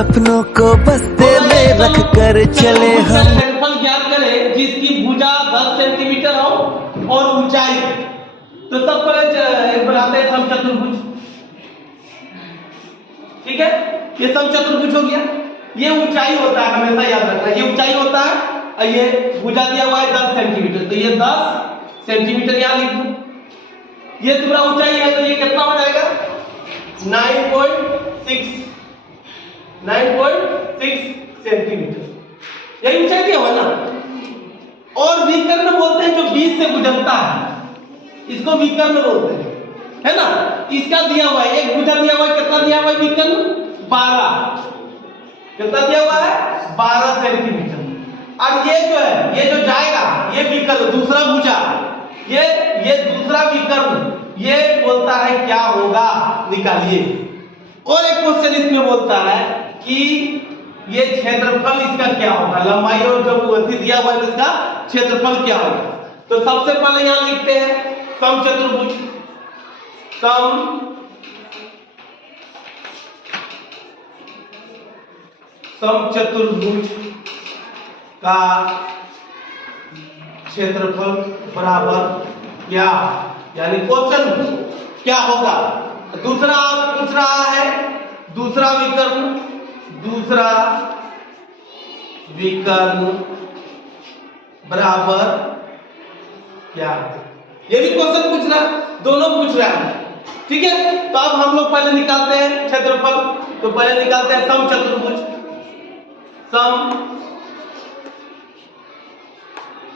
सपनों को बस्ते में रख कर चले हम। क्षेत्रफल ज्ञात करें जिसकी भुजा 10 सेंटीमीटर हो और ऊंचाई, तो सब पहले बनाते हैं समचतुर्भुज। ठीक है, ये समचतुर्भुज हो गया। ये ऊंचाई होता है, हमेशा याद रखना, ये ऊंचाई होता है और ये भुजा दिया हुआ है 10 सेंटीमीटर, तो ये 10 सेंटीमीटर यहां लिख दो। ये पूरा ऊंचाई है, तो ये कितना हो जाएगा 9.6 सेंटीमीटर। यही ऊंचाई दिया हुआ ना। और विकर्ण बोलते हैं जो बीच से गुजरता है, इसको विकर्ण बोलते हैं, है ना। इसका दिया हुआ है, एक भुजा दिया हुआ है, कितना दिया हुआ है विकर्ण 12, कितना दिया हुआ है 12 सेंटीमीटर। अब ये जो है, ये जो जाएगा, ये विकर्ण दूसरा भुजा, ये दूसरा विकर्ण, ये बोलता है क्या होगा, निकालिए। और एक क्वेश्चन इसमें बोलता है कि ये क्षेत्रफल इसका क्या होगा, लंबाई और जो अवधि दिया हुआ है इसका क्षेत्रफल क्या होगा। तो सबसे पहले यहां लिखते हैं समचतुर्भुज। समचतुर्भुज का क्षेत्रफल बराबर क्या, यानी क्वेश्चन क्या होगा। दूसरा पूछ रहा है दूसरा विकर्ण बराबर क्या, ये भी क्वेश्चन पूछ रहा है, दोनों पूछ रहा है। ठीक है, तो अब हम लोग पहले निकालते हैं क्षेत्रफल। तो पहले निकालते हैं समचतुर्भुज।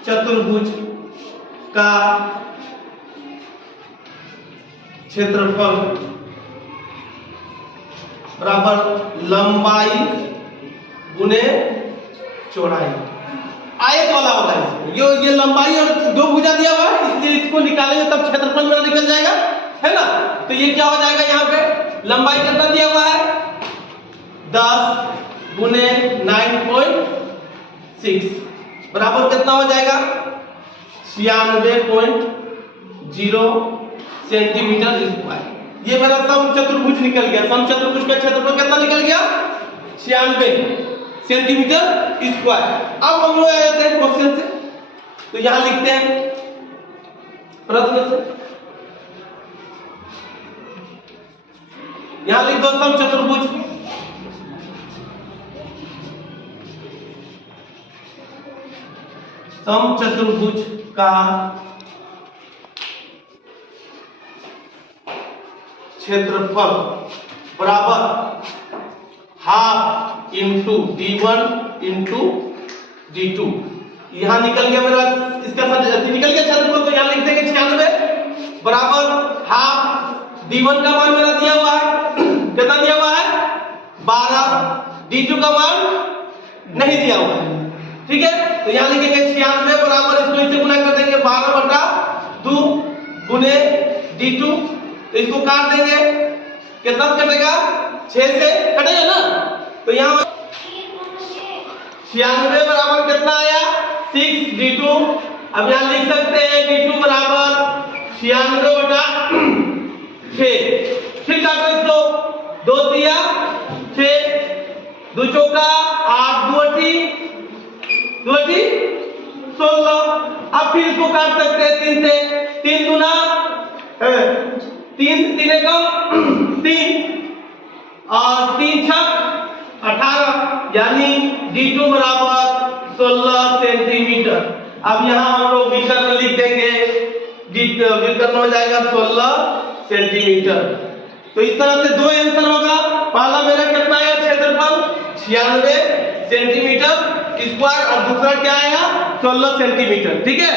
समचतुर्भुज का क्षेत्रफल बराबर लंबाई गुने चौड़ाई। आयत वाला होगा इसमें, ये लंबाई और दो भुजा दिया हुआ है, इसलिए इसको निकालेंगे तब क्षेत्रफल मेरा निकल जाएगा, है ना। तो ये क्या हो जाएगा, यहाँ पे लंबाई कितना दिया हुआ है 10 गुने 9.6 बराबर कितना हो जाएगा 96.0 सेंटीमीटर स्क्वायर। ये मेरा समचतुर्भुज निकल गया। समचतुर्भुज का क्षेत्रफल कितना निकल गया 96 सेंटीमीटर स्क्वायर। अब हम लोग आ जाते हैं क्वेश्चन से। तो यहां लिखते हैं प्रश्न से, यहां लिख दो समचतुर्भुज का क्षेत्रफल बराबर half into d1 into d2। यहां निकल गया मेरा, इसका निकल गया क्षेत्रफल, तो यहां लिख देंगे 96 बराबर हाफ d1 का मान मेरा दिया हुआ है, कितना दिया हुआ है 12, d2 का मान नहीं दिया हुआ है। ठीक है, तो यहां लिखेंगे 96 बराबर, इसको इससे गुना कर देंगे 12/2 गुने d2, तो इसको काट देंगे, कितना कटेगा 6 से कटेगा ना। तो यहाँ 96 बराबर कितना आया 6 d2। अब यहाँ लिख सकते हैं d2 बराबर 96/6। फिर काटो इसको, 2 दिया 6, 2 चौका 8, 2 अठी 16। अब फिर इसको काट सकते हैं 3 से, 3 गुना 3 3 और 3 छक 18, यानी d2 बराबर 16 सेंटीमीटर। अब यहाँ हम लोग विकर्ण लिख देंगे, विकर्ण हो जाएगा 16 सेंटीमीटर। तो इस तरह से दो आंसर होगा। पहला मेरा कितना आया क्षेत्रफल 96 सेंटीमीटर स्क्वायर और दूसरा क्या आया 16 सेंटीमीटर। ठीक है।